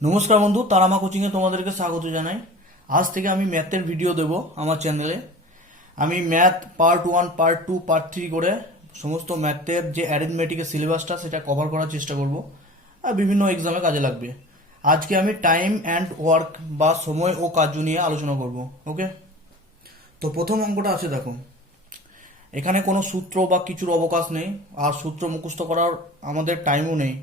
নমস্কার বন্ধু, তারামা কোচিংয়ে তোমাদেরকে স্বাগত জানাই। আজ থেকে আমি ম্যাথের ভিডিও দেব আমার চ্যানেলে। আমি ম্যাথ পার্ট 1, পার্ট 2, পার্ট 3 করে সমস্ত ম্যাথের যে অ্যারিথমেটিকের সিলেবাসটা সেটা কভার করার চেষ্টা করব, আর বিভিন্ন এক্সামে কাজে লাগবে। আজকে আমি টাইম অ্যান্ড ওয়ার্ক বা সময় ও কাজ নিয়ে আলোচনা করব। ওকে, তো প্রথম অঙ্কটা আছে, দেখো। এখানে কোনো সূত্র বা কিছুর অবকাশ নেই, আর সূত্র মুখস্থ করার আমাদের টাইমও নেই।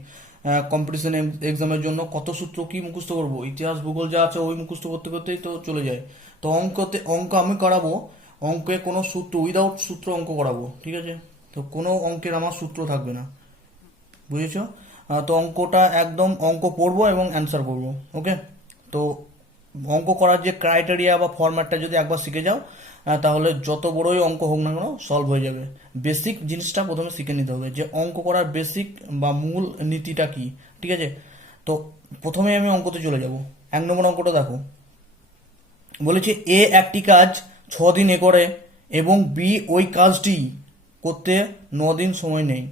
কম্পিটিশন এক্সামের জন্য কত সূত্র কি মুখস্থ করব, ইতিহাস ভূগোল যা আছে ওই মুখস্থ করতে করতেই তো চলে যায়। তো অঙ্ক আমি করাবো, অঙ্কে কোনো সূত্র উইদাউট সূত্র অঙ্ক করাবো, ঠিক আছে? তো কোনো অঙ্কের আমার সূত্র থাকবে না, বুঝেছো? তো অঙ্কটা একদম অঙ্ক পড়বো এবং অ্যান্সার করবো। ওকে, তো অঙ্ক করার যে ক্রাইটেরিয়া বা ফরম্যাটটা যদি একবার শিখে যাও, তাহলে যত বড়ই অঙ্ক হোক না কেন সলভ হয়ে যাবে। বেসিক জিনিসটা প্রথমে শিখে নিতে হবে, যে অঙ্ক করার বেসিক বা মূল নীতিটা কি, ঠিক আছে? তো প্রথমে আমি অঙ্কতে চলে যাব। 1 নম্বর অঙ্কটা দেখো, বলেছে এ একটি কাজ 6 দিনে করে এবং বি ওই কাজটি করতে 9 দিন সময় নেই।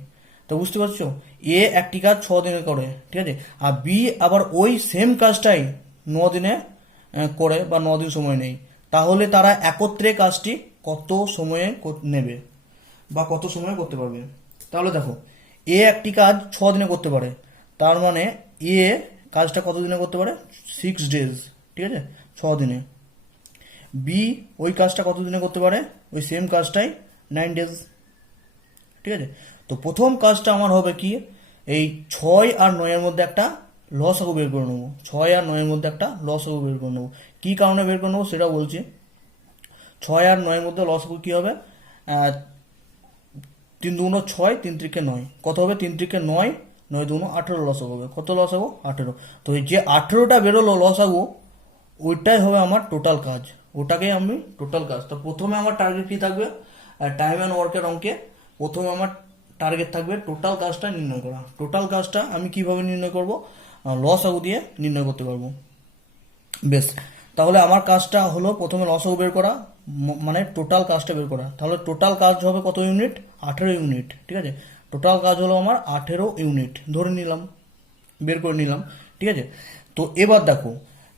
তো বুঝতে পারছো, এ একটি কাজ 6 দিনে করে, ঠিক আছে, আর বি আবার ওই সেম কাজটাই 9 দিনে করে বা 9 দিন সময় নেই। তাহলে তারা একত্রে কাজটি কত সময়ে নেবে বা কত সময়ে করতে পারবে? তাহলে দেখো, এ একটি কাজ 6 দিনে করতে পারে, তার মানে এ কাজটা কত দিনে করতে পারে? 6 ডেজ, ঠিক আছে, 6 দিনে। বি ওই কাজটা কত দিনে করতে পারে? ওই সেম কাজটাই 9 ডেজ, ঠিক আছে। তো প্রথম কাজটা আমার হবে কি, এই 6 আর 9-এর মধ্যে একটা লসাগু বের করে নেবো। 6 আর 9-এর মধ্যে একটা লসাগু বের করে নেবো। কি কারণে বের করে নেবো সেটা বলছি। 6 আর 9-এর মধ্যে লসাগু কি হবে? 3 × 2 = 6, 3 × 3 = 9। কত হবে? 3 × 3 = 9, 9 × 2 = 18 লসাগু হবে। কত লসাগু? 18। তো এই যে 18টা বেরোলো লসাগু, ওইটাই হবে আমার টোটাল কাজ, ওটাকেই আমি টোটাল কাজ। তো প্রথমে আমার টার্গেট কি থাকবে? টাইম অ্যান্ড ওয়ার্কের অঙ্কে প্রথমে আমার টার্গেট থাকবে টোটাল কাজটা নির্ণয় করা। টোটাল কাজটা আমি কিভাবে নির্ণয় করব? লসাগু দিয়ে নির্ণয় করতে পারবো। বেশ, তাহলে আমার কাজটা হলো প্রথমে লসাগু বের করা, মানে টোটাল কাজটা বের করা। তাহলে টোটাল কাজ হবে কত ইউনিট? 18 ইউনিট, ঠিক আছে। টোটাল কাজ হলো আমার 18 ইউনিট ধরে নিলাম, বের করে নিলাম, ঠিক আছে। তো এবার দেখো,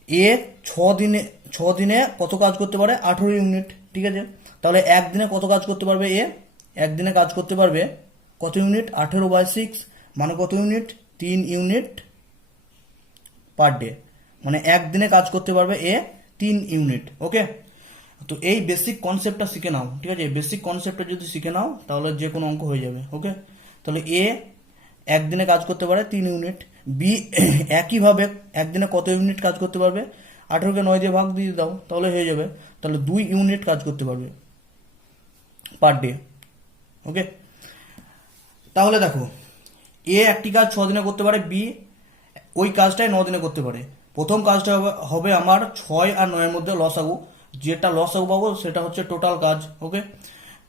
এ 6 দিনে 6 দিনে কত কাজ করতে পারে? 18 ইউনিট, ঠিক আছে। তাহলে একদিনে কত কাজ করতে পারবে এ? একদিনে কাজ করতে পারবে কত ইউনিট? 18/6, মানে কত ইউনিট? 3 ইউনিট পার ডে, মানে একদিনে কাজ করতে পারবে এ 3 ইউনিট। ওকে, তো এই বেসিক কনসেপ্টটা শিখে নাও, ঠিক আছে। বেসিক কনসেপ্টটা যদি শিখে নাও তাহলে যে কোনো অঙ্ক হয়ে যাবে। ওকে, তাহলে এ একদিনে কাজ করতে পারে 3 ইউনিট। বি একইভাবে একদিনে কত ইউনিট কাজ করতে পারবে? 18কে 9 দিয়ে ভাগ দিয়ে দাও, তাহলে হয়ে যাবে। তাহলে 2 ইউনিট কাজ করতে পারবে পার ডে। ওকে, তাহলে দেখো, এ একটি কাজ 6 দিনে করতে পারে, বি ওই কাজটাই 9 দিনে করতে পারে। প্রথম কাজটা হবে আমার 6 আর 9-এর মধ্যে লসাগু। যেটা লসাগু পাবো সেটা হচ্ছে টোটাল কাজ। ওকে,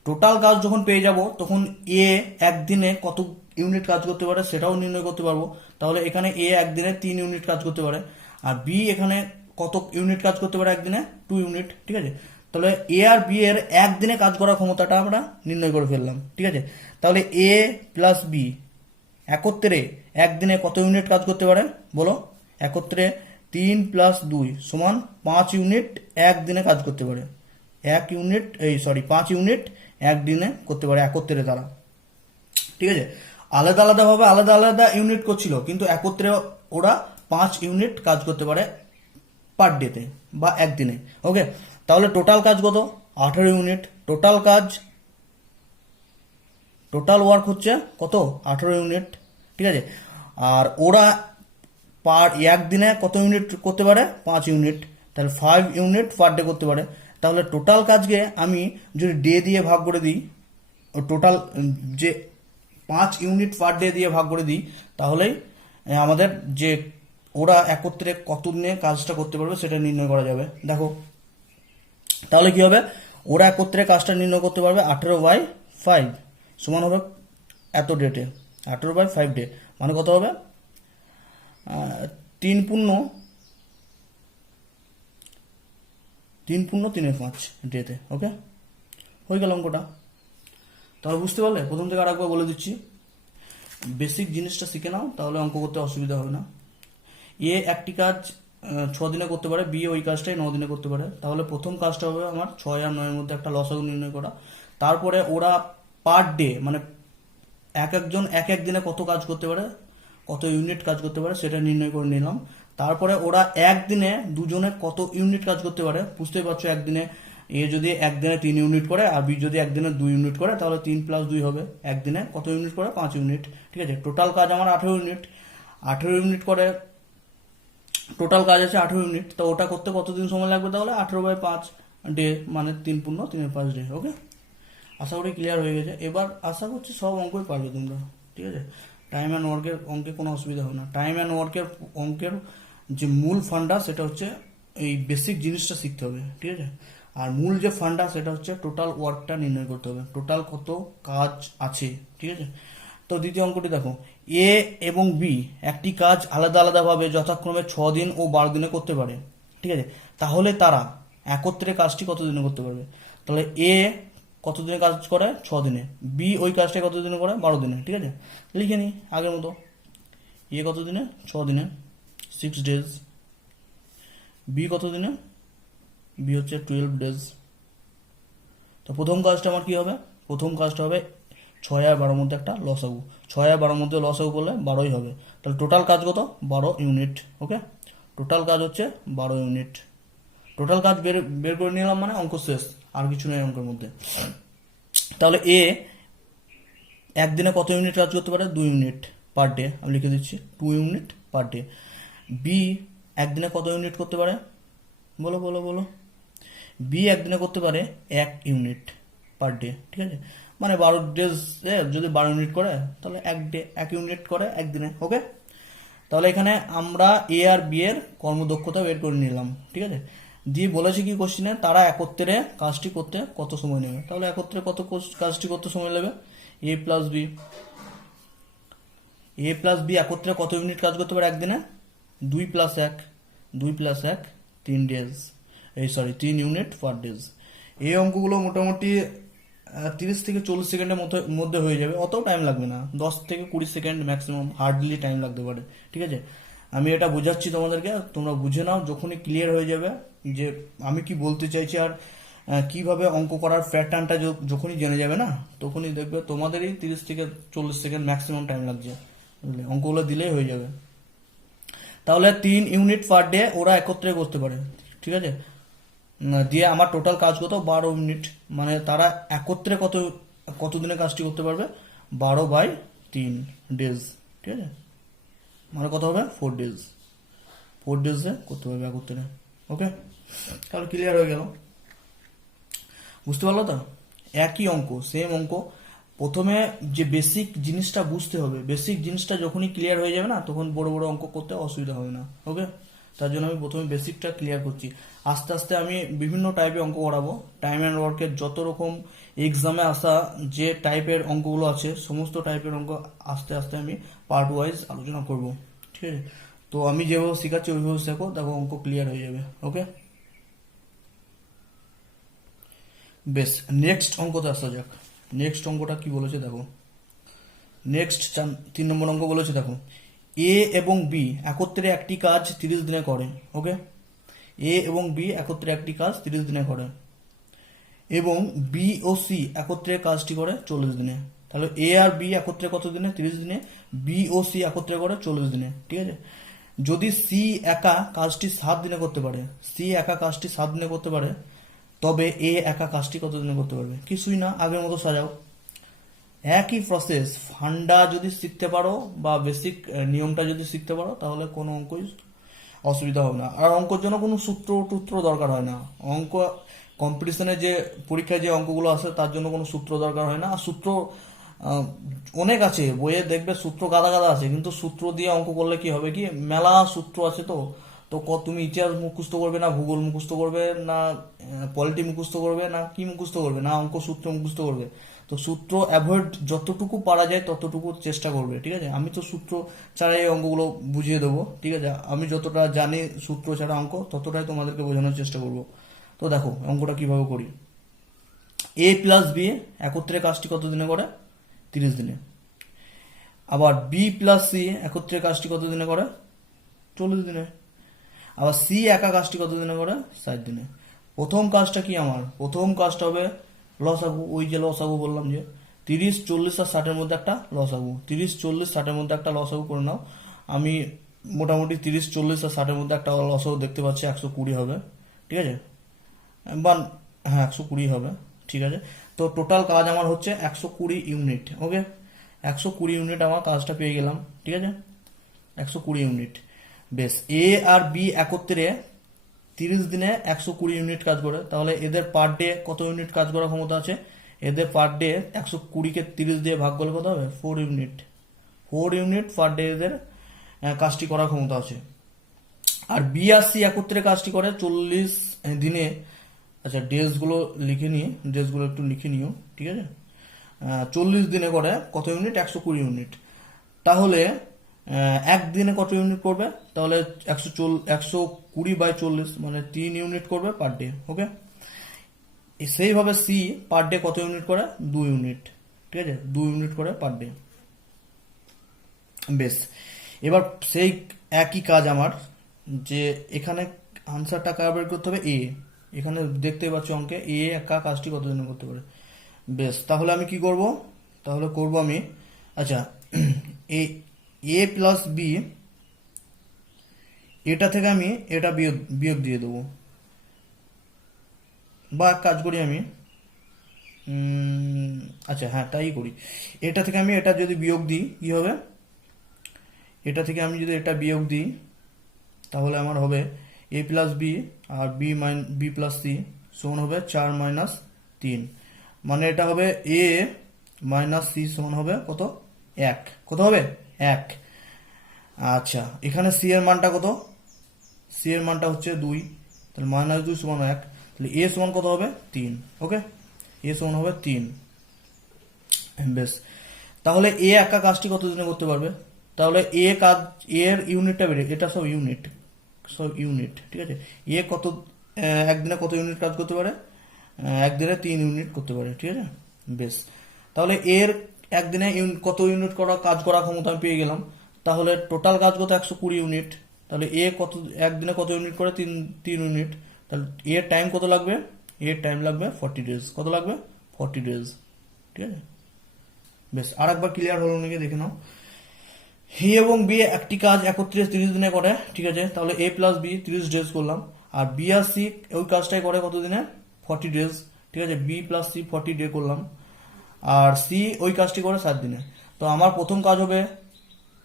টোটাল কাজ যখন পেয়ে যাব তখন এ একদিনে কত ইউনিট কাজ করতে পারে সেটাও নির্ণয় করতে পারবো। তাহলে এখানে এ একদিনে 3 ইউনিট কাজ করতে পারে, আর বি এখানে কত ইউনিট কাজ করতে পারে? একদিনে 2 ইউনিট, ঠিক আছে। তাহলে এ আর বি এর একদিনে কাজ করার ক্ষমতাটা আমরা নির্ণয় করে ফেললাম, ঠিক আছে। তাহলে এ প্লাস বি একত্রে একদিনে কত ইউনিট কাজ করতে পারে বলো? একত্রে 3 + 2 = 5 ইউনিট একদিনে কাজ করতে পারে। 5 ইউনিট একদিনে করতে পারে একত্রে তারা, ঠিক আছে। আলাদা আলাদাভাবে আলাদা আলাদা ইউনিট করছিল, কিন্তু একত্রে ওরা 5 ইউনিট কাজ করতে পারে পার ডেতে বা একদিনে। ওকে, তাহলে টোটাল কাজ কত? 18 ইউনিট। টোটাল কাজ, টোটাল ওয়ার্ক হচ্ছে কত? 18 ইউনিট, ঠিক আছে। আর ওরা একদিনে কত ইউনিট করতে পারে? 5 ইউনিট। তাহলে 5 ইউনিট পার ডে করতে পারে। তাহলে টোটাল কাজকে আমি যদি ডে দিয়ে ভাগ করে দিই, টোটাল যে 5 ইউনিট পার ডে দিয়ে ভাগ করে দিই, তাহলেই আমাদের যে ওরা একত্রে কত দিনে কাজটা করতে পারবে সেটা নির্ণয় করা যাবে। দেখো, তাহলে কি হবে? ওরা একত্রে কাজটা নির্ণয় করতে পারবে 18/5 সমান হবে এত ডেটে, 18/5 ডে, মানে কত হবে? 3×3=5 ডেতে। ওকে, হয়ে গেল অঙ্কটা। তাহলে বুঝতে পারলে? প্রথম থেকে আরেকবার বলে দিচ্ছি, বেসিক জিনিসটা শিখে নাও, তাহলে অঙ্ক করতে অসুবিধা হবে না। এ একটি কাজ 6 দিনে করতে পারে, বি ওই কাজটাই 9 দিনে করতে পারে। তাহলে প্রথম কাজটা হবে আমার 6 আর 9 এর মধ্যে একটা লসাগু নির্ণয় করা। তারপরে ওরা পার ডে মানে একজন এক এক দিনে কত কাজ করতে পারে, কত ইউনিট কাজ করতে পারে সেটা নির্ণয় করে নিলাম। তারপরে ওরা একদিনে দুজনে কত ইউনিট কাজ করতে পারে, বুঝতেই পারছো একদিনে এ যদি একদিনে 3 ইউনিট করে আর বি যদি একদিনে 2 ইউনিট করে তাহলে 3 + 2 হবে, একদিনে কত ইউনিট করে 5 ইউনিট। ঠিক আছে, টোটাল কাজ আমার 18 ইউনিট, 18 ইউনিট করে টোটাল কাজ আছে 18 ইউনিট। তো ওটা করতে কতদিন সময় লাগবে, তাহলে 18/5 ডে, মানে 3×3=5 ডে। ওকে, আশা করি ক্লিয়ার হয়ে গেছে। এবার আশা করছি সব অঙ্কই পারবে তোমরা। ঠিক আছে, টাইম অ্যান্ড ওয়ার্কের অঙ্কে কোনো অসুবিধা হবে না। টাইম অ্যান্ড ওয়ার্কের অঙ্কের যে মূল ফান্ডা সেটা হচ্ছে এই বেসিক জিনিসটা শিখতে হবে। ঠিক আছে, আর মূল যে ফান্ডা সেটা হচ্ছে টোটাল ওয়ার্কটা নির্ণয় করতে হবে, টোটাল কত কাজ আছে। ঠিক আছে, তো দ্বিতীয় অঙ্কটি দেখো, এ এবং বি একটি কাজ আলাদা আলাদাভাবে যথাক্রমে 6 দিন ও 12 দিনে করতে পারে। ঠিক আছে, তাহলে তারা একত্রে কাজটি কত দিনে করতে পারবে। তাহলে এ কতদিনে কাজ করে, 6 দিনে, বি ওই কাজটা কতদিনে করে, 12 দিনে। ঠিক আছে, লিখে নিই আগের মতো, এ কতদিনে, 6 দিনে, 6 ডেজ। বি কতদিনে, বি হচ্ছে 12 ডেজ। তো প্রথম কাজটা আমার কি হবে, প্রথম কাজটা হবে 6 আর 12 মধ্যে একটা লসাগু, 6 আর 12 মধ্যে লসাগু করলে 12ই হবে। তাহলে টোটাল কাজ কত, 12 ইউনিট। ওকে, টোটাল কাজ হচ্ছে 12 ইউনিট। টোটাল কাজ বের বের করে নিলাম, মানে অঙ্ক শেষ, আর কিছু নেই অঙ্কের মধ্যে। তাহলে এ একদিনে কত ইউনিট কাজ করতে পারে, 2 ইউনিট পার ডে, আমি লিখে দিচ্ছি 2 ইউনিট পার ডে। বি একদিনে কত ইউনিট করতে পারে, বলো বলো বলো। বি একদিনে করতে পারে 1 ইউনিট পার ডে। ঠিক আছে, মানে 12 ডেজ যদি 12 ইউনিট করে তাহলে 1 ইউনিট করে একদিনে। ওকে, তাহলে এখানে আমরা এ আর বি এর কর্মদক্ষতা বের করে নিলাম। ঠিক আছে, দিয়ে বলেছে কি কোশ্চিনে, তারা একত্রে কাজটি করতে কত সময় নেবে। তাহলে একত্রে কত কাজটি করতে সময় নেবে, এ প্লাস বি একত্রে কত ইউনিট কাজ করতে পারে একদিনে, 2+1, 2+1 3 ডেজ, 3 ইউনিট পার ডেজ। এই অঙ্কগুলো মোটামুটি 30 থেকে 40 সেকেন্ডের মধ্যে হয়ে যাবে, অত টাইম লাগবে না, 10 থেকে 20 সেকেন্ড ম্যাক্সিমাম, হার্ডলি টাইম লাগতে পারে। ঠিক আছে, আমি এটা বোঝাচ্ছি তোমাদেরকে, তোমরা বুঝে নাও, যখনই ক্লিয়ার হয়ে যাবে যে আমি কি বলতে চাইছি আর কিভাবে অঙ্ক করার প্যাটার্নটা যখনই জেনে যাবে না, তখনই দেখবে তোমাদেরই 30 থেকে 40 সেকেন্ড ম্যাক্সিমাম টাইম লাগছে, বুঝলে, অঙ্কগুলো দিলেই হয়ে যাবে। তাহলে 3 ইউনিট পার ডে ওরা একত্রে করতে পারে। ঠিক আছে, দিয়ে আমার টোটাল কাজ কত, 12 ইউনিট, মানে তারা একত্রে কতদিনে কাজটি করতে পারবে, 12/3 ডেজ। ঠিক আছে, মানে কত হবে, 4 ডেজ, 4 ডেজে করতে পারবে একত্রে। ওকে, তাহলে ক্লিয়ার হয়ে গেল, বুঝতে পারলো তো। একই অঙ্ক, সেম অঙ্ক, প্রথমে যে বেসিক জিনিসটা বুঝতে হবে, বেসিক জিনিসটা যখনই ক্লিয়ার হয়ে যাবে না তখন বড় বড় অঙ্ক করতে অসুবিধা হবে না। ওকে, তার জন্য আমি প্রথমে বেসিকটা ক্লিয়ার করছি, আস্তে আস্তে আমি বিভিন্ন টাইপের অঙ্ক করাবো। টাইম অ্যান্ড ওয়ার্কের যত রকম এক্সামে আসা যে টাইপের অঙ্কগুলো আছে সমস্ত টাইপের অঙ্ক আস্তে আস্তে আমি পার্ট ওয়াইজ আলোচনা করব। ঠিক আছে, তো আমি যেভাবে শেখাচ্ছি ওইভাবে শেখো, দেখো অঙ্ক ক্লিয়ার হয়ে যাবে। ওকে, বেশ, নেক্সট অঙ্কতে আসা যাক। নেক্সট অঙ্কটা কি বলেছে দেখো, নেক্সট 3 নম্বর অঙ্ক বলেছে দেখো, এ এবং বি একত্রে একটি কাজ 30 দিনে করে। ওকে, এ এবং বি একত্রে একটি কাজ 30 দিনে করে, এবং বি ও সি একত্রে কাজটি করে 40 দিনে। তাহলে এ আর বি একত্রে কত দিনে, 30 দিনে, বি ও সি একত্রে করে 40 দিনে। ঠিক আছে, যদি সি একা কাজটি 7 দিনে করতে পারে, সি একা কাজটি 7 দিনে করতে পারে, তবে এ একা কাজটি কতদিনে করতে পারবে, কিছুই না, আগের মতো সাজাও, একই প্রসেস। ফান্ডা যদি শিখতে পারো বা বেসিক নিয়মটা যদি শিখতে পারো তাহলে কোনো অঙ্কই অসুবিধা হবে না। আর অঙ্কের জন্য কোনো সূত্র দরকার হয় না। অঙ্ক কম্পিটিশনে যে পরীক্ষায় যে অঙ্কগুলো আসে তার জন্য কোনো সূত্র দরকার হয় না। আর সূত্র অনেক আছে, বইয়ে দেখবে সূত্র গাদা গাদা আছে, কিন্তু সূত্র দিয়ে অঙ্ক করলে কি হবে, কি মেলা সূত্র আছে, তো তো তুমি ইতিহাস মুখস্থ করবে না, ভূগোল মুখস্থ করবে না, পলিটি মুখস্থ করবে না, কি মুখস্থ করবে না, অঙ্ক সূত্র মুখস্থ করবে। তো সূত্র অ্যাভয়েড যতটুকু পারা যায় ততটুকু চেষ্টা করবে। ঠিক আছে, আমি তো সূত্র ছাড়া এই অঙ্কগুলো বুঝিয়ে দেবো। ঠিক আছে, আমি যতটা জানি সূত্র ছাড়া অঙ্ক ততটাই তোমাদেরকে বোঝানোর চেষ্টা করব। তো দেখো অঙ্কটা কিভাবে করি, এ প্লাস বি একত্রে কাজটি কত দিনে করে, 30 দিনে। আবার বি প্লাস সি একত্রে কাজটি কত দিনে করে, 40 দিনে। আবার সি একা কাজটি কত দিনে করে? 60 দিনে। প্রথম কাজটা কি আমার? প্রথম কাজটা হবে লসাগু, ওই যে লসাগু বললাম যে 30, 40 আর 60-এর মধ্যে একটা লসাগু, 30, 40, 60-এর মধ্যে একটা লসাগু করে নাও। আমি মোটামুটি 30, 40 আর 60-এর মধ্যে একটা লসাগু দেখতে পাচ্ছি 120 হবে, ঠিক আছে, বা হ্যাঁ 120 হবে, ঠিক আছে। তো টোটাল কাজ আমার হচ্ছে 120 ইউনিট। ওকে, 120 ইউনিট আমার কাজটা পেয়ে গেলাম, ঠিক আছে, 120 ইউনিট। বেশ, এ আর বি একত্রে 30 দিনে 120 ইউনিট কাজ করে, তাহলে এদের পার ডে কত ইউনিট কাজ করার ক্ষমতা আছে? এদের পার ডে 120-কে 30 দিয়ে ভাগ করলে কত হবে? 4 ইউনিট। 4 ইউনিট পার ডে এদের কাজটি করার ক্ষমতা আছে। আর বি আর সি একত্রে কাজটি করে 40 দিনে। আচ্ছা, ডেজগুলো লিখে নিয়ে, ডেজগুলো একটু লিখে নিও, ঠিক আছে। 40 দিনে করে কত ইউনিট? 120 ইউনিট। তাহলে একদিনে কত ইউনিট করবে? তাহলে 120/40 মানে 3 ইউনিট করবে পার ডে। ওকে, সেইভাবে সি পার ডে কত ইউনিট করে? 2 ইউনিট, ঠিক আছে, 2 ইউনিট করে পার ডে। বেশ, এবার সেই একই কাজ আমার, যে এখানে আনসারটা কার বের করতে হবে? এ। এখানে দেখতে পাচ্ছ অঙ্কে এ একা কাজটি কত দিনে করতে পারে। বেশ, তাহলে আমি কি করব? তাহলে করব আমি, আচ্ছা, এ প্লাস বি, এটা থেকে আমি এটা বিয়োগ বিয়োগ দিয়ে দেবো, বা এক কাজ করি আমি, আচ্ছা হ্যাঁ তাই করি। এটা থেকে আমি এটা যদি বিয়োগ দিই কি হবে? এটা থেকে আমি যদি এটা বিয়োগ দিই তাহলে আমার হবে এ প্লাস বি আর বি প্লাস সি সমান হবে 4-3, মানে এটা হবে এ মাইনাস সি সমান হবে কত? 1। কত হবে? 1। আচ্ছা, এখানে সি এর মানটা কত? সি এর মানটা হচ্ছে 2, তাহলে -2 সমান 1, তাহলে এ সমান কত হবে? 3। ওকে, এ সমান হবে 3। বেশ, তাহলে এ একা কাজটি কত দিনে করতে পারবে? তাহলে এ কাজ, এর ইউনিটটা বেড়ে, এটা সব ইউনিট, সব ইউনিট, ঠিক আছে। এ কত একদিনে কত ইউনিট কাজ করতে পারে? একদিনে 3 ইউনিট করতে পারে, ঠিক আছে। বেশ, তাহলে এর একদিনে কত ইউনিট কাজ করার ক্ষমতা আমি পেয়ে গেলাম। তাহলে টোটাল কাজ কত? 120 ইউনিট। তাহলে এ কত একদিনে কত ইউনিট করে? 3 ইউনিট। তাহলে এর টাইম কত লাগবে? এর টাইম লাগবে 40 ডেজ। কত লাগবে? 40 ডেজ, ঠিক আছে। বেশ, আর একবার ক্লিয়ার হলো নাকি দেখে নাও। এ এবং বি একটি কাজ একত্রে 30 দিনে করে, ঠিক আছে, তাহলে এ প্লাস বি 30 ডেজ করলাম। আর বি আর সি ওই কাজটাই করে কত দিনে? 40 ডেজ, ঠিক আছে, বি প্লাস সি 40 ডে করলাম। আর সি ওই কাজটি করে 7 দিনে। তো আমার প্রথম কাজ হবে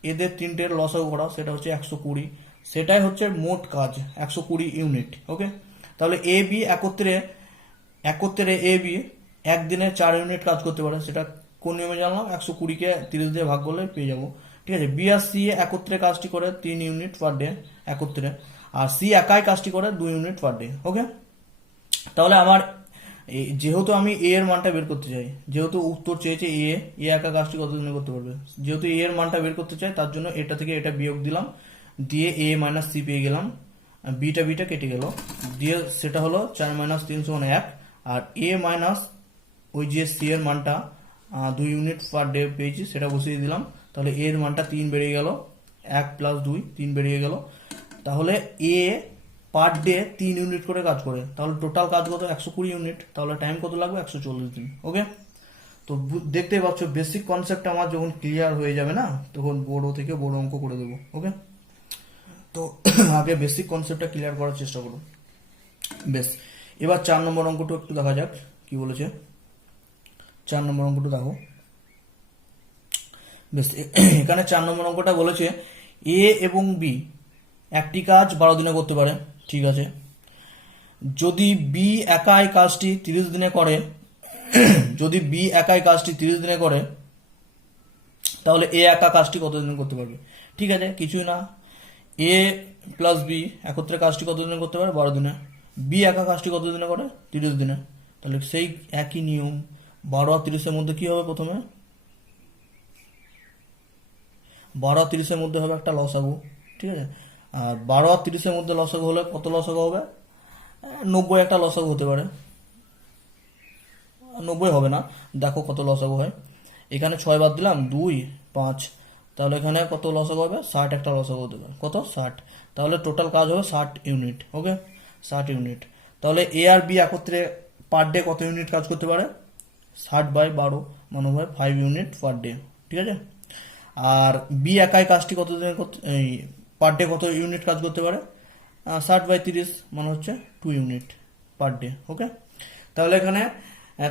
এদের তিনটের লসাগু করা, সেটা হচ্ছে 120, সেটাই হচ্ছে মোট কাজ 120 ইউনিট। ওকে, তাহলে এ বি একত্রে একত্রে এ বি একদিনে 4 ইউনিট কাজ করতে পারে, সেটা কোন নিয়মে জানলাম? 120-কে 30 দিয়ে ভাগ করলে পেয়ে যাবো, ঠিক আছে। বি আর সি একত্রে কাজটি করে 3 ইউনিট পার ডে একত্রে, আর সি একাই কাজটি করে 2 ইউনিট পার ডে। ওকে, তাহলে আমার যেহেতু আমি এ এর মানটা বের করতে চাই, যেহেতু উত্তর চেয়েছে এ, একা কাজটি কত দিনে করতে পারবে, যেহেতু এ এর মানটা বের করতে চাই, তার জন্য এটা থেকে এটা বিয়োগ দিলাম, দিয়ে এ মাইনাস সি পেয়ে গেলাম, বিটা কেটে গেল, দিয়ে সেটা হলো 4-3 সমান 1। আর এ মাইনাস ওই যে সি এর মানটা 2 ইউনিট পার ডে পেয়েছি, সেটা বসিয়ে দিলাম। তাহলে এর মানটা 3 বেরিয়ে গেল, 1 + 2 3 বেরিয়ে গেল। তাহলে এ পার ডে 3 ইউনিট করে কাজ করে, তাহলে টোটাল কাজ কত? 120 ইউনিট। তাহলে টাইম কত লাগবে? 140 দিন। ওকে, তো দেখতেই পাচ্ছ বেসিক কনসেপ্ট আমার যখন ক্লিয়ার হয়ে যাবে না, তখন বড় থেকে বড় অঙ্ক করে দেবো। ওকে, তো আগে বেসিক কনসেপ্টটা ক্লিয়ার করার চেষ্টা করুন। বেশ, এবার 4 নম্বর অঙ্কটা একটু দেখা যাক কি বলেছে। 4 নম্বর অঙ্কটা দেখো। বেশ, এখানে 4 নম্বর অঙ্কটা বলেছে এ এবং বি একটি কাজ 12 দিনে করতে পারে, ঠিক আছে। যদি বি একাই কাজটি 30 দিনে করে, যদি বি একাই কাজটি 30 দিনে করে, তাহলে এ একা কাজটি কত দিনে করতে পারবে? ঠিক আছে, কিছুই না, এ প্লাস বি একত্রে কাজটি কত দিনে করতে পারে? 12 দিনে। বি একা কাজটি কত দিনে করে? 30 দিনে। তাহলে সেই একই নিয়ম, 12 আর 30-এর মধ্যে কি হবে? প্রথমে 12 আর 30-এর মধ্যে হবে একটা লসাগু, ঠিক আছে। আর 12 আর 30-এর মধ্যে লসাগু হলে কত লসাগু হবে? 90 একটা লসাগু হতে পারে, 90 হবে না, দেখো কত লসাগু হয়। এখানে 6 বাদ দিলাম, 2, 5, তাহলে এখানে কত লসাগু হবে, 60 একটা লসাগু দেবে, কত 60, তাহলে টোটাল কাজ হবে 60 ইউনিট। ওকে, 60 ইউনিট। তাহলে এ আর বি একত্রে পার ডে কত ইউনিট কাজ করতে পারে, 60/12 মানে হয় 5 ইউনিট পার ডে, ঠিক আছে। আর বি একাই কাজটি কত দিনের করতে, এই পার ডে কত ইউনিট কাজ করতে পারে, 60/30 মানে হচ্ছে 2 ইউনিট পার ডে। ওকে, তাহলে এখানে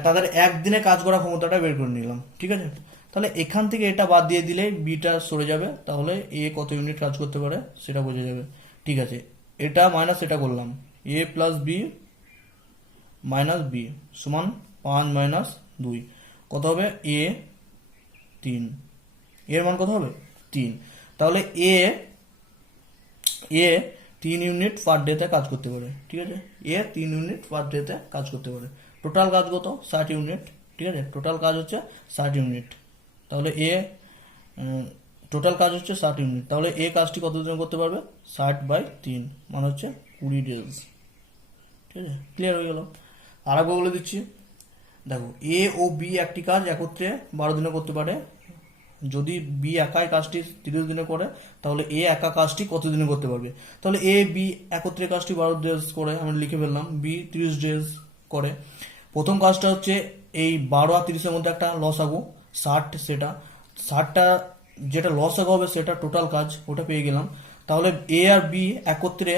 তাদের একদিনে কাজ করার ক্ষমতাটা বের করে নিলাম, ঠিক আছে। তাহলে এখান থেকে এটা বাদ দিয়ে দিলে বিটা সরে যাবে, তাহলে এ কত ইউনিট কাজ করতে পারে সেটা বোঝা যাবে, ঠিক আছে। এটা মাইনাস এটা করলাম, এ প্লাস বি মাইনাস বি সমান 5 - 2 কত হবে, এ 3, এর মান কত হবে 3। তাহলে এ এ 3 ইউনিট পার ডেতে কাজ করতে পারে, ঠিক আছে। এ 3 ইউনিট পার ডেতে কাজ করতে পারে। টোটাল কাজ কত, 60 ইউনিট, ঠিক আছে। টোটাল কাজ হচ্ছে 60 ইউনিট। তাহলে এ টোটাল কাজ হচ্ছে 60 ইউনিট। তাহলে এ কাজটি কত দিনে করতে পারবে, 60/3 মানে হচ্ছে 20 ডেজ, ঠিক আছে। ক্লিয়ার হয়ে গেল। আর একবার বলে দিচ্ছি, দেখো এ ও বি একটি কাজ একত্রে 12 দিনে করতে পারে। যদি বি একাই কাজটি 30 দিনে করে, তাহলে এ একা কাজটি কত দিনে করতে পারবে। তাহলে এ বি একত্রে কাজটি 12 ডেজ করে, আমি লিখে ফেললাম, বি 30 ডেজ করে। প্রথম কাজটা হচ্ছে এই 12 আর 30-এর মধ্যে একটা লসাগু 60, সেটা 60টা যেটা লসাগু হবে সেটা টোটাল কাজ, ওটা পেয়ে গেলাম। তাহলে এ আর বি একত্রে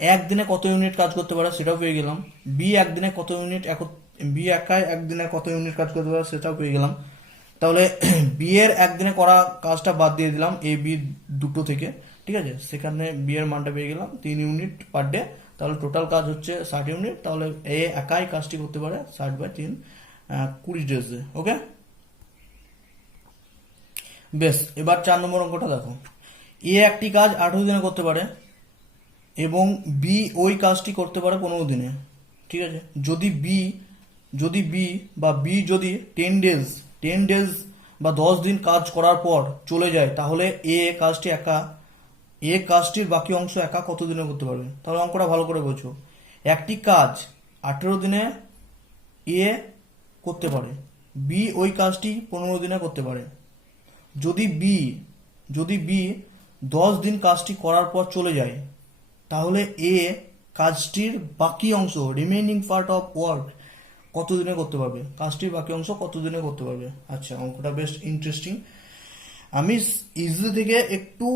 একদিনে কত ইউনিট কাজ করতে পারে সেটাও পেয়ে গেলাম। বি একদিনে কত ইউনিট, বি একাই একদিনে কত ইউনিট কাজ করতে পারে সেটাও পেয়ে গেলাম। তাহলে বি এর একদিনে করা কাজটা বাদ দিয়ে দিলাম এ বি দুটো থেকে, ঠিক আছে। সেখানে বি এর মানটা পেয়ে গেলাম 3 ইউনিট পার ডে। তাহলে টোটাল কাজ হচ্ছে 60 ইউনিট। তাহলে এ একাই কাজটি করতে পারে 60/3 20 ডেজে। ওকে, বেশ। এবার 4 নম্বর অঙ্কটা দেখো, এ একটি কাজ 18 দিনে করতে পারে এবং বি ওই কাজটি করতে পারে 15 দিনে, ঠিক আছে। যদি 10 ডেজ বা 10 দিন কাজ করার পর চলে যায়, তাহলে এ কাজটির বাকি অংশ একা কত দিনে করতে পারবে। তাহলে অঙ্কটা ভালো করে বোঝো। একটি কাজ 18 দিনে এ করতে পারে, বি ওই কাজটি 15 দিনে করতে পারে। যদি বি 10 দিন কাজটি করার পর চলে যায়, তাহলে এ কাজটির বাকি অংশ রিমেইনিং পার্ট অফ ওয়ার্ক কত দিনে করতে পারবে, কাজটির বাকি অংশ কত দিনে করতে পারবে। আচ্ছা, অঙ্কটা বেশ ইন্টারেস্টিং। আমি ইজি থেকে একটু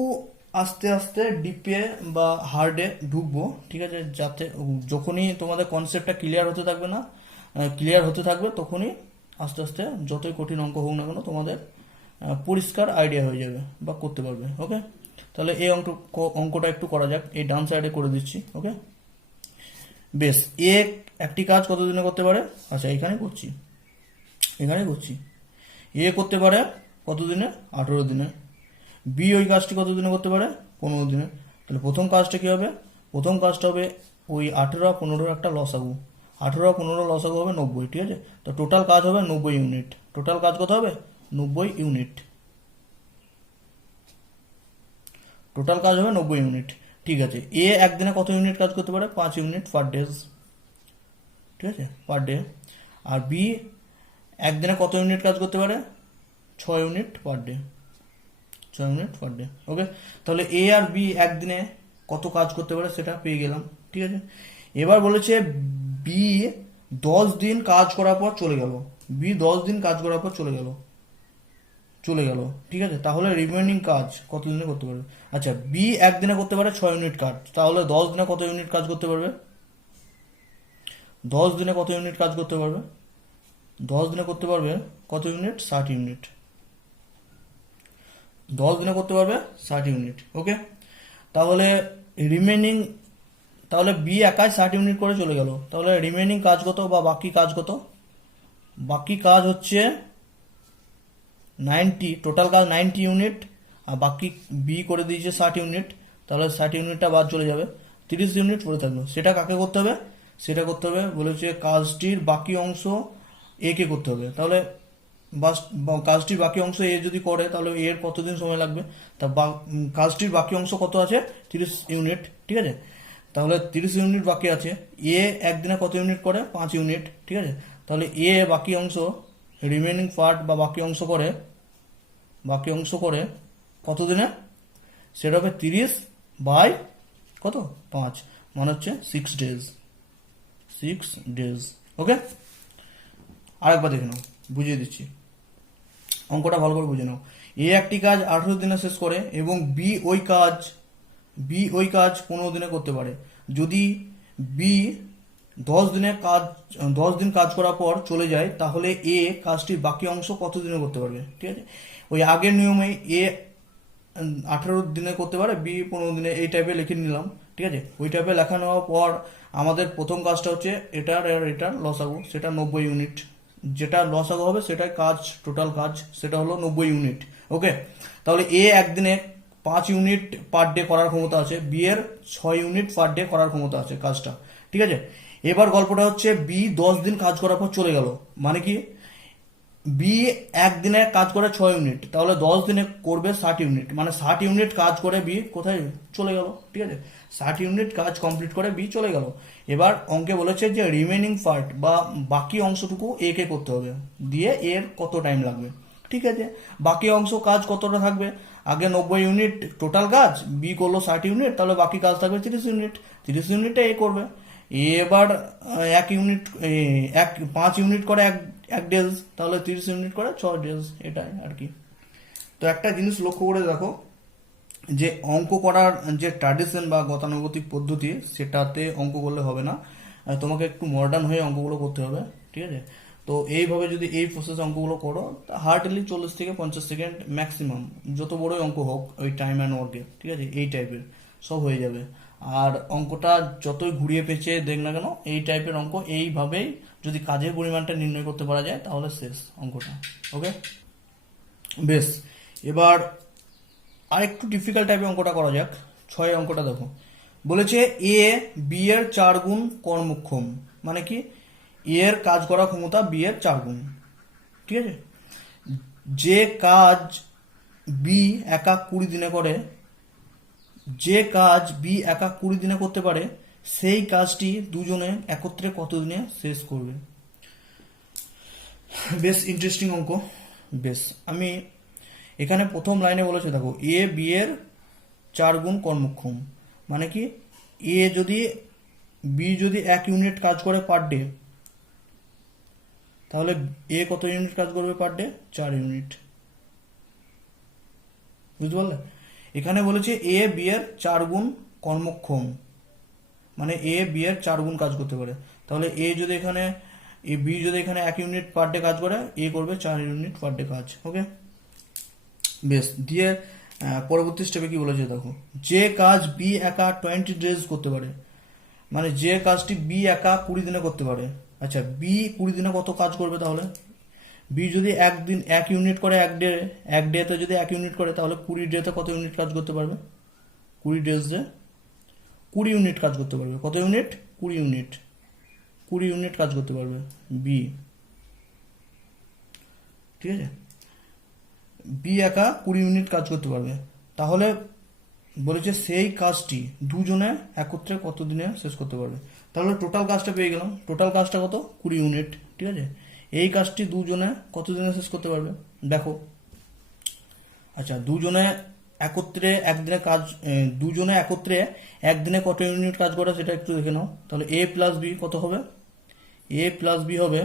আস্তে আস্তে ডিপে বা হার্ডে ঢুকবো, ঠিক আছে, যাতে যখনই তোমাদের কনসেপ্টটা ক্লিয়ার হতে থাকবে তখনই আস্তে আস্তে যতই কঠিন অঙ্ক হোক না কেন তোমাদের পরিষ্কার আইডিয়া হয়ে যাবে বা করতে পারবে। ওকে, তাহলে এই অঙ্কটা একটু করা যাক। এই ডান সাইডে করে দিচ্ছি। ওকে, বেশ। এ একটি কাজ কত দিনে করতে পারে, আচ্ছা এখানে করছি। এ করতে পারে কত দিনে, 18 দিনে। বি ওই কাজটি কত দিনে করতে পারে, 15 দিনে। তাহলে প্রথম কাজটা কি হবে, প্রথম কাজটা হবে ওই 18 আর 15 একটা লসাগু, 18 আর 15 লসাগু হবে 90, ঠিক আছে। তো টোটাল কাজ হবে 90 ইউনিট। টোটাল কাজ কত হবে, 90 ইউনিট। টোটাল কাজ হবে 90 ইউনিট, ঠিক আছে। এ একদিনে কত ইউনিট কাজ করতে পারে, 5 ইউনিট পার ডেজ, ঠিক আছে, পার ডে। আর বি একদিনে কত ইউনিট কাজ করতে পারে, 6 unit per day, 6 unit per day. Okay, তাহলে এ আর বি একদিনে কত কাজ করতে পারে সেটা পেয়ে গেলাম, ঠিক আছে। এবার বলেছে বি 10 দিন কাজ করার পর চলে গেল, ঠিক আছে। তাহলে রিমেইনিং কাজ কত দিনে করতে পারবে। আচ্ছা, বি একদিনে করতে পারে 6 ইউনিট কাজ, তাহলে 10 দিনে কত ইউনিট কাজ করতে পারবে, 10 দিনে কত ইউনিট কাজ করতে পারবে, 10 দিনে করতে পারবে কত ইউনিট, 60 ইউনিট। 10 দিনে করতে পারবে 60 ইউনিট। ওকে, তাহলে বি একাই 60 ইউনিট করে চলে গেল। তাহলে রিমেইনিং কাজ কত বা বাকি কাজ কত, বাকি কাজ হচ্ছে 90, টোটাল কাজ 90 ইউনিট, আর বাকি বি করে দিয়েছে 60 ইউনিট। তাহলে 60 ইউনিটটা বাদ চলে যাবে, 30 ইউনিট পড়ে থাকলো। সেটা কাকে করতে হবে, সেটা করতে হবে বলেছে কাজটির বাকি অংশ এ কে করতে হবে। তাহলে কাজটির বাকি অংশ এ যদি করে, তাহলে এর কতদিন সময় লাগবে, তা কাজটির বাকি অংশ কত আছে, 30 ইউনিট, ঠিক আছে। তাহলে 30 ইউনিট বাকি আছে। এ একদিনে কত ইউনিট করে, 5 ইউনিট, ঠিক আছে। তাহলে এ বাকি অংশ রিমেইনিং পার্ট বা বাকি অংশ করে কত দিনে, সেটা হবে 30 বাই কত 5, মানে হচ্ছে 6 ডেজ, 6 ডেজ। ওকে, আরেকবার দেখে নাও, বুঝিয়ে দিচ্ছি, অঙ্কটা ভালো করে বুঝে নাও। এ একটি কাজ 18 দিনে শেষ করে এবং বি ওই কাজ 15 দিনে করতে পারে। যদি বি 10 দিন কাজ করার পর চলে যায়, তাহলে এ কাজটির বাকি অংশ কত দিনে করতে পারবে? ঠিক আছে, ওই আগের নিয়মে এ 18 দিনে করতে পারে, বি 15 দিনে, এই টাইপে লিখে নিলাম। ঠিক আছে, ওই টাইপে লেখা নেওয়ার পর আমাদের প্রথম কাজটা হচ্ছে এটার আর এটার লসাগু, সেটা 90 ইউনিট। যেটা লসাগু হবে সেটাই কাজ, টোটাল কাজ সেটা হলো 90 ইউনিট। ওকে, তাহলে এ একদিনে 5 ইউনিট পার ডে করার ক্ষমতা আছে, বি এর 6 ইউনিট পার ডে করার ক্ষমতা আছে কাজটা। ঠিক আছে, এবার গল্পটা হচ্ছে বি 10 দিন কাজ করার পর চলে গেল, মানে কি বি একদিনে কাজ করে 6 ইউনিট, তাহলে 10 দিনে করবে 60 ইউনিট, মানে 60 ইউনিট কাজ করে বি কোথায় চলে গেল। ঠিক আছে, 60 ইউনিট কাজ কমপ্লিট করে বি চলে গেল। এবার অঙ্কে বলেছে যে রিমেনিং পার্ট বা বাকি অংশটুকু এ কে করতে হবে, দিয়ে এর কত টাইম লাগবে। ঠিক আছে, বাকি অংশ কাজ কতটা থাকবে, আগে 90 ইউনিট টোটাল কাজ, বি করলো 60 ইউনিট, তাহলে বাকি কাজ থাকবে 30 ইউনিট, 30 ইউনিটে এ করবে। এবার 5 ইউনিট করে এক ডেজ, তাহলে 30 ইউনিট করে 6 ডেজ, এটাই আর কি। তো একটা জিনিস লক্ষ্য করে দেখো, যে অঙ্ক করার যে ট্র্যাডিশন বা গতানুগতিক পদ্ধতি, সেটাতে অঙ্ক করলে হবে না, তোমাকে একটু মডার্ন হয়ে অঙ্কগুলো করতে হবে। ঠিক আছে, তো এইভাবে যদি এই প্রসেস অঙ্কগুলো করো, হার্ডলি 40 থেকে 50 সেকেন্ড ম্যাক্সিমাম, যত বড়ই অঙ্ক হোক ওই টাইম অ্যান্ড ওয়ার্কে, ঠিক আছে, এই টাইপের সব হয়ে যাবে। আর অঙ্কটা যতই ঘুরিয়ে পেঁচে দেখ না কেন, এই টাইপের অঙ্ক এইভাবেই যদি কাজের পরিমাণটা নির্ণয় করতে পারা যায়, তাহলে শেষ অঙ্কটা। ওকে, বেশ, এবার আরেকটু ডিফিকাল্ট টাইপের অঙ্কটা করা যাক। 6 অঙ্কটা দেখো, বলেছে এ বি এর 4 গুণ কর্মক্ষম, মানে কি এ এর কাজ করার ক্ষমতা বি এর 4 গুণ। ঠিক আছে, যে কাজ বি একা 20 দিনে করে, যে কাজ বি একা 20 দিনে করতে পারে, সেই কাজটি দুজনে একত্রে কত দিনে শেষ করবে? বেশ ইন্টারেস্টিং অঙ্ক। বেশ, আমি এখানে প্রথম লাইনে বলেছে দেখো, এ বি এর 4 গুণ কর্মক্ষম, মানে কি বি যদি 1 ইউনিট কাজ করে পার ডে, তাহলে এ কত ইউনিট কাজ করবে পার ডে? 4 ইউনিট। বুঝতে পারলে? এখানে বলেছে এ বি এর 4 গুণ কর্মক্ষম, মানে এ বি এর 4 গুণ কাজ করতে পারে, তাহলে বি যদি এখানে 1 ইউনিট পার ডে কাজ করে, এ করবে 4 ইউনিট পার ডে কাজ। ওকে, বেশ, দিয়ে পরবর্তী স্টেপে কি বলেছে দেখো, যে কাজ বি একা 20 ডেজ করতে পারে, মানে যে কাজটি বি একা 20 দিনে করতে পারে। আচ্ছা, বি 20 দিনে কত কাজ করবে তাহলে? বি যদি একদিন 1 ইউনিট করে এক ডেতে যদি 1 ইউনিট করে, তাহলে 20 ডেতে কত ইউনিট কাজ করতে পারবে? 20 ডেজে 20 ইউনিট কাজ করতে পারবে। কত ইউনিট? 20 ইউনিট, 20 ইউনিট কাজ করতে পারবে বি। ঠিক আছে, বি একা 20 ইউনিট কাজ করতে পারবে, তাহলে বলেছে সেই কাজটি দুজনে একত্রে কত দিনে শেষ করতে পারবে। তাহলে টোটাল কাজটা পেয়ে গেলাম, টোটাল কাজটা কত? 20 ইউনিট। ঠিক আছে, এই কাজটি দুজনে কত দিনে শেষ করতে পারবে দেখো। আচ্ছা, দুজনে একত্রে একদিনে কত ইউনিট কাজ করে সেটা একটু দেখে নাও। তাহলে এ প্লাস বি কত হবে? এ প্লাস বি হবে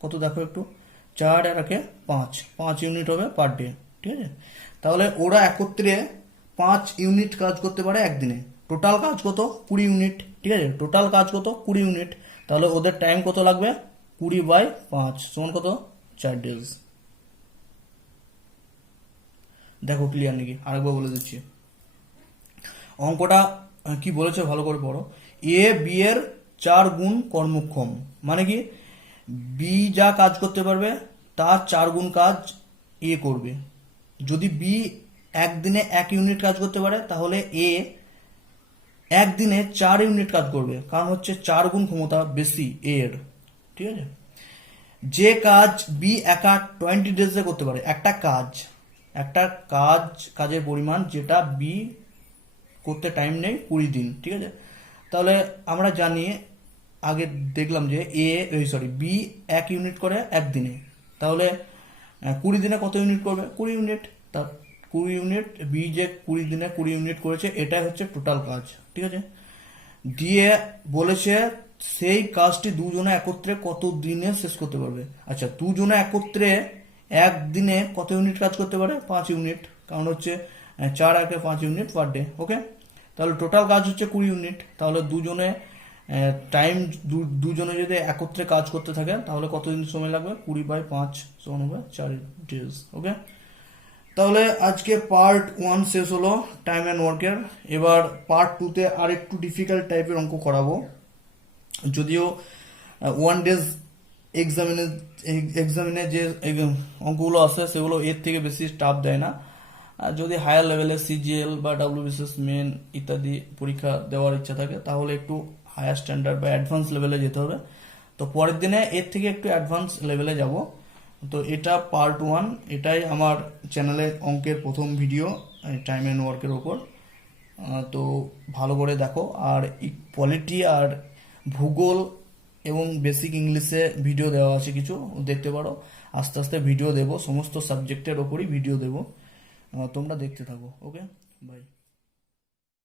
কত দেখো একটু, 4 আর 5 ইউনিট হবে পার ডে। ঠিক আছে, তাহলে ওরা একত্রে 5 ইউনিট কাজ করতে পারে একদিনে। টোটাল কাজ কত? 20 ইউনিট। ঠিক আছে, টোটাল কাজ কত? 20 ইউনিট। তাহলে ওদের টাইম কত লাগবে? 20/5 সমান কত? 4 ডেজ। দেখো ক্লিয়ার নাকি? আরেকবার বলে দিচ্ছি, অঙ্কটা কি বলেছে ভালো করে পড়ো। এ বি এর 4 গুণ কর্মক্ষম, মানে কি বি যা কাজ করতে পারবে তার 4 গুণ কাজ এ করবে। যদি বি একদিনে 1 ইউনিট কাজ করতে পারে, তাহলে এ একদিনে 4 ইউনিট কাজ করবে, কারণ হচ্ছে 4 গুণ ক্ষমতা বেশি এর। ঠিক আছে, যে কাজ বি একা 20 ডেজে করতে পারে, কাজের পরিমাণ যেটা বি করতে টাইম নেই 20 দিন। ঠিক আছে, তাহলে আমরা জানি, আগে দেখলাম যে বি 1 ইউনিট করে একদিনে, তাহলে 20 দিনে কত ইউনিট করবে? 20 ইউনিট। তা 20 ইউনিট, বি যে 20 দিনে 20 ইউনিট করেছে, এটাই হচ্ছে টোটাল কাজ, ঠিক আছে। দিয়ে বলেছে সেই কাজটি দুজনে একত্রে কত দিনে শেষ করতে পারবে। আচ্ছা, দুজনে একত্রে একদিনে কত ইউনিট কাজ করতে পারে? 5 ইউনিট, কারণ হচ্ছে 4 একে 5 ইউনিট পার ডে। ওকে, তাহলে টোটাল কাজ হচ্ছে 20 ইউনিট। তাহলে দুজনে টাইম, দুজনে যদি একত্রে কাজ করতে থাকে তাহলে কতদিন সময় লাগবে? 20/5 সমান হবে 4 ডেজ। ওকে, তাহলে আজকে পার্ট 1 শেষ হলো টাইম অ্যান্ড ওয়ার্কের। এবার পার্ট 2-তে আর একটু ডিফিকাল্ট টাইপের অঙ্ক করাবো, যদিও 1 ডেজ এক্সামিনে যে অঙ্কগুলো আছে সেগুলো এর থেকে বেশি টাফ দেয় না। আর যদি হায়ার লেভেলে সিজিএল বা ডাব্লিউবিসিএস মেন ইত্যাদি পরীক্ষা দেওয়ার ইচ্ছা থাকে তাহলে একটু হায়ার স্ট্যান্ডার্ড বা অ্যাডভান্স লেভেলে যেতে হবে। তো পরের দিনে এর থেকে একটু অ্যাডভান্স লেভেলে যাব। তো এটা পার্ট 1, এটাই আমার চ্যানেলের অঙ্কের প্রথম ভিডিও টাইম অ্যান্ড ওয়ার্কের ওপর। তো ভালো করে দেখো। আর পলিটি আর ভূগোল এবং বেসিক ইংলিশে ভিডিও দেওয়া আছে কিছু, দেখতে পারো। আস্তে আস্তে ভিডিও দেবো, সমস্ত সাবজেক্টের ওপরই ভিডিও দেবো, তোমরা দেখতে থাকো। ওকে, বাই।